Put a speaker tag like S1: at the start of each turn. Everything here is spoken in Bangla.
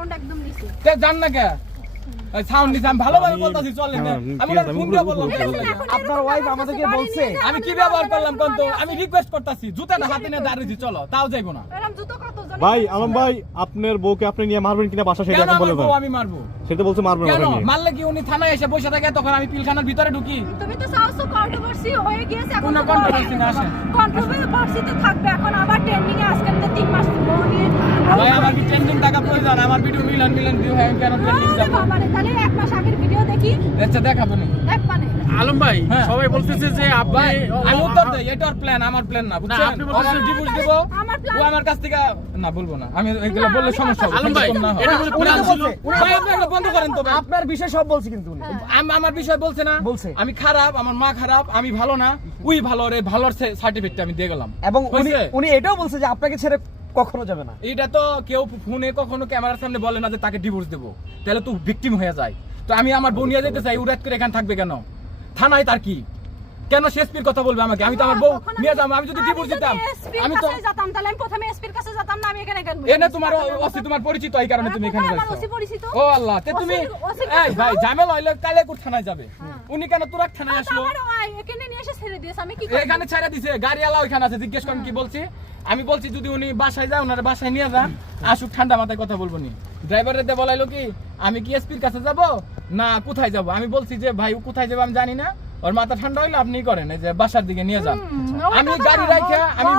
S1: সাউন্ড একদম নিচে।
S2: তে জান না কে? সাউন্ড দিছে আমি ভালোভাবে বলতাছি চলেন না।
S3: হ্যাঁ,
S2: আমি না ফোন দিয়ে বললাম
S3: বলছি।
S2: না।
S4: আপনার
S1: কাজ
S4: আমাদেরকে বলছে।
S2: আমি কি ব্যবহার করলাম কোন তো আমি রিকোয়েস্ট করতাছি জুতাটা হাতে নিয়ে দাঁড়িয়েছি চলো তাও যাইবো না।
S1: এরকম জুতো কত জন
S3: ভাই আলম ভাই আপনার বউকে আপনি নিয়ে মারবেন কিনা বাসা সেটা এখন বলে
S2: আমি মারবো?
S3: সেটা বলছে মারবেন
S2: কেন? মারলে কি উনি থানায় এসে বসে থাকে তখন আমি পিলখানার ভিতরে ঢুকি।
S1: তুমি তো চাওছো কন্ট্রোভার্সি হয়ে গিয়েছে এখন
S2: কোনো controversy না আসে।
S1: কন্ট্রোভার্সিতে থাকবে এখন আবার ট্রেন্ডিং এ আজকাল তো তিন মাস নিয়ে
S2: কি প্রয়োজন আমার ভিডিও মিলিয়ন মিলিয়ন ভিউ হয় কেন ট্রেন্ডিং
S1: আরে তাহলে এক মাস আগের ভিডিও দেখি।
S2: আচ্ছা দেখাবো নি।
S1: দেখ
S5: আলম ভাই
S2: হ্যাঁ।
S5: সবাই বলতেছে যে আপনি
S2: আমি উত্তর দেই এটা প্ল্যান আমার প্ল্যান না বুঝছেন?
S5: আপনি বলতেছেন-
S2: ডিভোর্স দেব ও আমার কাছ থেকে না বলব না। আমি এগুলো বললে সমস্যা হবে
S5: আলম ভাই
S2: কম না হয়।
S5: এটা বলে প্ল্যান ছিল।
S2: ভাই আপনি এগুলো বন্ধ করেন তো
S4: আপনার বিষয় সব বলছে কিন্তু
S2: আমার বিষয় বলছে না।
S4: বলছে।
S2: আমি খারাপ আমার মা খারাপ আমি ভালো না। উই ভালো রে ভালোর সার্টিফিকেট আমি দিয়ে গেলাম।
S4: এবং উনি উনি এটাও বলছে যে আপনাকে ছেড়ে কখনো যাবে না।
S2: এটা তো কেউ ফোনে কখনো ক্যামেরার সামনে বলে না যে তাকে ডিভোর্স দেবো। তাহলে তো ভিকটিম হয়ে যায়। তো আমি আমার বোন নিয়ে যেতে চাই উড়াত করে এখানে থাকবে কেন? থানায় তার কি? কেন শেষপির কথা বলবে আমাকে? আমি তো আমার বউ নিয়ে যাব আমি যদি ডিভোর্স দিতাম আমি তো
S1: কাছে যেতাম তাহলে আমি প্রথমে এসপির কাছে যেতাম না আমি এখানে কেন
S2: এনে তোমার অসি তোমার পরিচিত এই কারণে তুমি এখানে
S1: আমার ওসি পরিচিত?
S2: ও আল্লাহ তে তুমি এই ভাই। ঝামেলা হইলে কালে কোট থানায় যাবে?
S1: হ্যাঁ।
S2: উনি কেন তুরাক থানায় আসলো?
S1: আমার ওই এখানে নিয়ে এসে ছেড়ে দিয়েছে আমি কি
S2: এখানে ছেড়ে দিছে গাড়িওয়ালা ওইখানে আছে জিজ্ঞেস করেন কি বলছি? আমি বলছি যদি উনি বাসায় যায় ওনার বাসায় নিয়ে যান। আসুক ঠান্ডা মাথায় কথা বলব নি। ড্রাইভারের দিয়ে বলাইলো কি আমি কি এসপির কাছে যাব? না কোথায় যাব? আমি বলছি যে ভাই ও কোথায় যাব আমি জানি না। ওর মাথা ঠান্ডা হইল আপনি করেন এই যে বাসার দিকে নিয়ে যান। আমি গাড়ি
S1: রাখিয়া
S2: রাখা আমি